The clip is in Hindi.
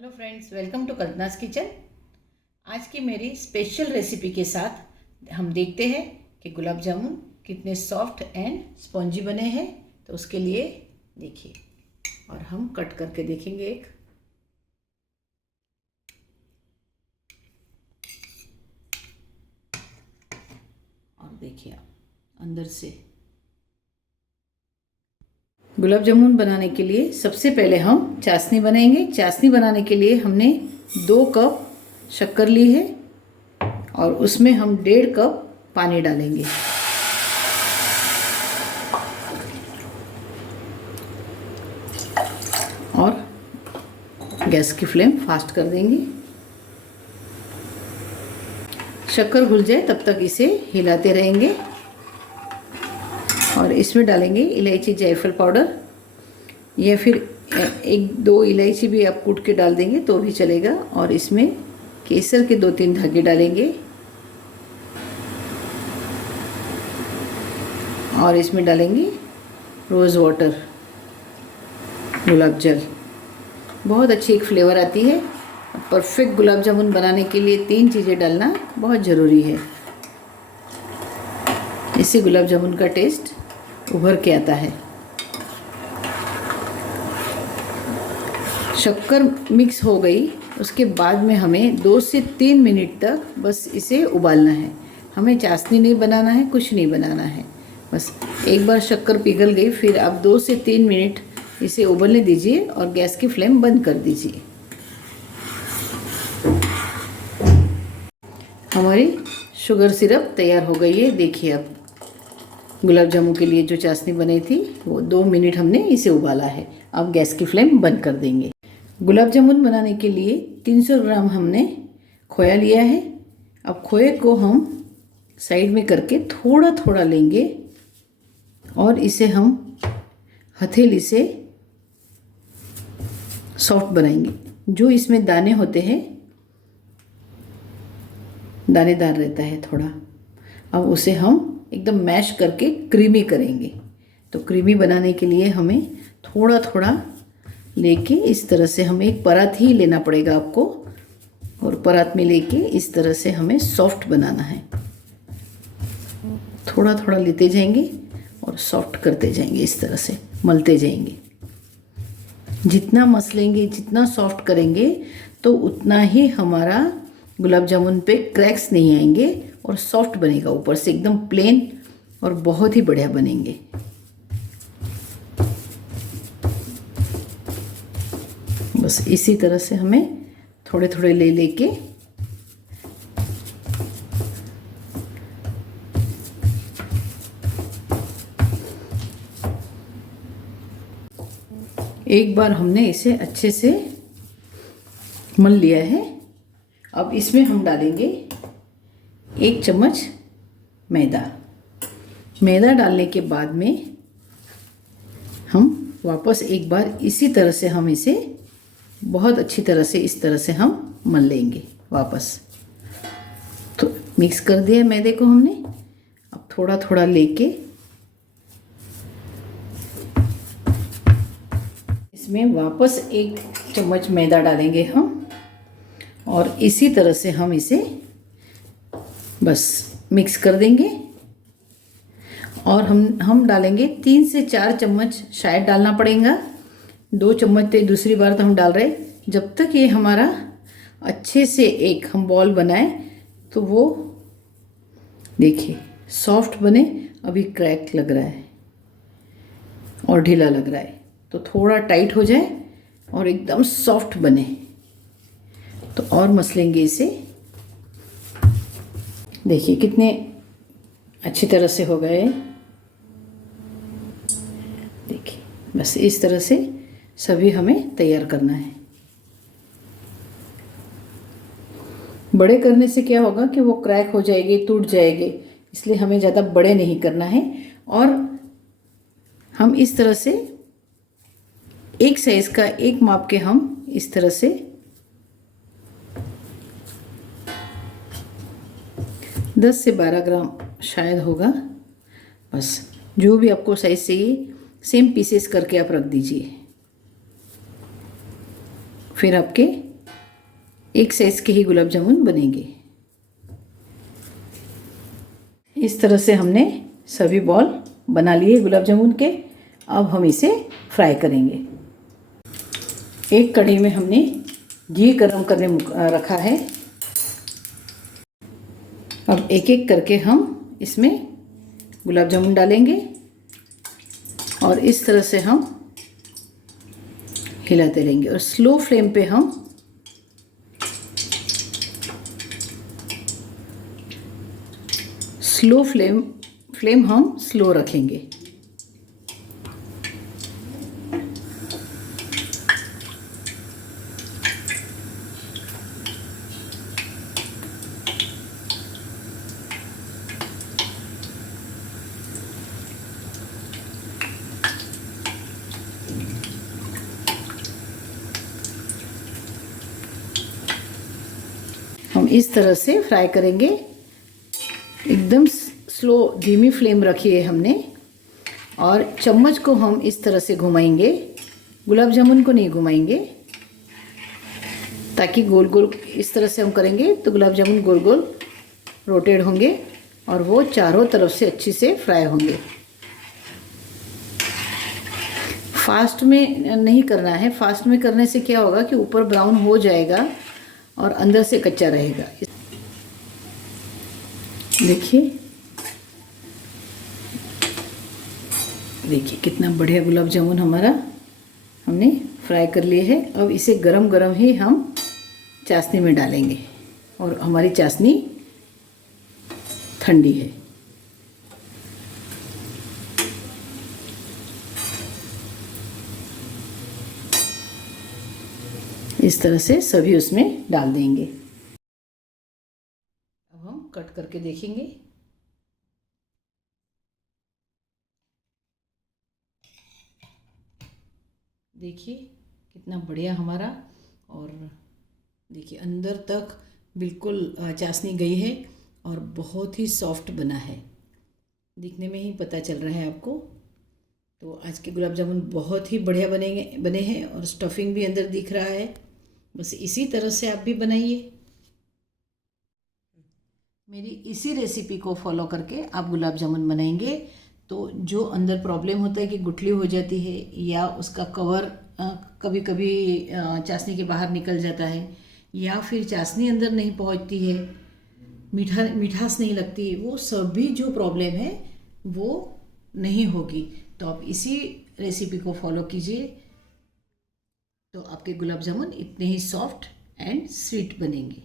Hello friends, welcome to Kalpana's kitchen. आज की मेरी स्पेशल रेसिपी के साथ हम देखते हैं कि गुलाब जामुन कितने सॉफ्ट एंड स्पॉन्जी बने हैं। तो उसके लिए देखिए, और हम कट करके देखेंगे एक। और देखिए आप अंदर से। गुलाब जामुन बनाने के लिए सबसे पहले हम चाशनी बनाएंगे। चाशनी बनाने के लिए हमने 2 कप शक्कर ली है और उसमें हम 1.5 कप पानी डालेंगे। और गैस की फ्लेम फास्ट कर देंगे। शक्कर घुल जाए तब तक इसे हिलाते रहेंगे। और इसमें डालेंगे इलायची जायफल पाउडर, या फिर 1-2 इलायची भी आप कूट के डाल देंगे तो भी चलेगा। और इसमें केसर के 2-3 धागे डालेंगे। और इसमें डालेंगे रोज़ वाटर, गुलाब जल। बहुत अच्छी एक फ्लेवर आती है। परफेक्ट गुलाब जामुन बनाने के लिए 3 चीज़ें डालना बहुत ज़रूरी है। इससे गुलाब जामुन का टेस्ट उभर के आता है। शक्कर मिक्स हो गई, उसके बाद में हमें 2 से 3 मिनट तक बस इसे उबालना है। हमें चाशनी नहीं बनाना है, कुछ नहीं बनाना है। बस एक बार शक्कर पिघल गई, फिर आप 2 से 3 मिनट इसे उबलने दीजिए और गैस की फ्लेम बंद कर दीजिए। हमारी शुगर सिरप तैयार हो गई है। देखिए, अब गुलाब जामुन के लिए जो चाशनी बनी थी वो 2 मिनट हमने इसे उबाला है। अब गैस की फ्लेम बंद कर देंगे। गुलाब जामुन बनाने के लिए 300 ग्राम हमने खोया लिया है। अब खोए को हम साइड में करके थोड़ा थोड़ा लेंगे और इसे हम हथेली से सॉफ्ट बनाएंगे। जो इसमें दाने होते हैं, दानेदार रहता है थोड़ा, अब उसे हम एकदम मैश करके क्रीमी करेंगे। तो क्रीमी बनाने के लिए हमें थोड़ा थोड़ा लेके इस तरह से हमें एक परात ही लेना पड़ेगा आपको। और परात में लेके इस तरह से हमें सॉफ्ट बनाना है। थोड़ा थोड़ा लेते जाएंगे और सॉफ्ट करते जाएंगे, इस तरह से मलते जाएंगे। जितना मसलेंगे, जितना सॉफ्ट करेंगे, तो उतना ही हमारा गुलाब जामुन पे क्रैक्स नहीं आएंगे और सॉफ्ट बनेगा, ऊपर से एकदम प्लेन, और बहुत ही बढ़िया बनेंगे। बस इसी तरह से हमें थोड़े थोड़े ले लेके एक बार हमने इसे अच्छे से मल लिया है। अब इसमें हम डालेंगे 1 चम्मच मैदा। मैदा डालने के बाद में हम वापस एक बार इसी तरह से हम इसे बहुत अच्छी तरह से इस तरह से हम मल लेंगे वापस। तो मिक्स कर दिया मैदे को हमने। अब थोड़ा थोड़ा लेके इसमें वापस 1 चम्मच मैदा डालेंगे हम। और इसी तरह से हम इसे बस मिक्स कर देंगे। और हम डालेंगे 3 से 4 चम्मच, शायद डालना पड़ेगा। 2 चम्मच तो दूसरी बार तो हम डाल रहे। जब तक ये हमारा अच्छे से एक हम बॉल बनाए तो वो देखिए सॉफ्ट बने। अभी क्रैक लग रहा है और ढीला लग रहा है, तो थोड़ा टाइट हो जाए और एकदम सॉफ्ट बने तो और मसलेंगे इसे। देखिए कितने अच्छी तरह से हो गए। देखिए, बस इस तरह से सभी हमें तैयार करना है। बड़े करने से क्या होगा कि वो क्रैक हो जाएंगे, टूट जाएंगे, इसलिए हमें ज़्यादा बड़े नहीं करना है। और हम इस तरह से एक साइज़ का, एक माप के हम इस तरह से 10 से 12 ग्राम शायद होगा। बस जो भी आपको साइज़ चाहिए सेम पीसेस करके आप रख दीजिए। फिर आपके एक साइज़ के ही गुलाब जामुन बनेंगे। इस तरह से हमने सभी बॉल बना लिए गुलाब जामुन के। अब हम इसे फ्राई करेंगे। एक कढ़ाई में हमने घी गरम करने रखा है। अब एक एक करके हम इसमें गुलाब जामुन डालेंगे और इस तरह से हम हिलाते रहेंगे और स्लो फ्लेम पे हम फ्लेम हम स्लो रखेंगे। हम इस तरह से फ्राई करेंगे। एकदम स्लो धीमी फ्लेम रखी है हमने और चम्मच को हम इस तरह से घुमाएंगे, गुलाब जामुन को नहीं घुमाएंगे, ताकि गोल गोल इस तरह से हम करेंगे तो गुलाब जामुन गोल गोल रोटेट होंगे और वो चारों तरफ से अच्छी से फ्राई होंगे। फास्ट में नहीं करना है। फास्ट में करने से क्या होगा कि ऊपर ब्राउन हो जाएगा और अंदर से कच्चा रहेगा। देखिए कितना बढ़िया गुलाब जामुन हमारा हमने फ्राई कर लिए है। अब इसे गरम गरम ही हम चाशनी में डालेंगे और हमारी चाशनी ठंडी है। इस तरह से सभी उसमें डाल देंगे। अब हम कट करके देखेंगे। देखिए कितना बढ़िया हमारा, और देखिए अंदर तक बिल्कुल चाशनी गई है और बहुत ही सॉफ्ट बना है। दिखने में ही पता चल रहा है आपको। तो आज के गुलाब जामुन बहुत ही बढ़िया बने हैं और स्टफिंग भी अंदर दिख रहा है। बस इसी तरह से आप भी बनाइए। मेरी इसी रेसिपी को फॉलो करके आप गुलाब जामुन बनाएंगे तो जो अंदर प्रॉब्लम होता है कि गुठली हो जाती है या उसका कवर कभी कभी चाशनी के बाहर निकल जाता है या फिर चाशनी अंदर नहीं पहुंचती है, मिठास नहीं लगती, वो सभी जो प्रॉब्लम है वो नहीं होगी। तो आप इसी रेसिपी को फॉलो कीजिए तो आपके गुलाब जामुन इतने ही सॉफ्ट एंड स्वीट बनेंगे।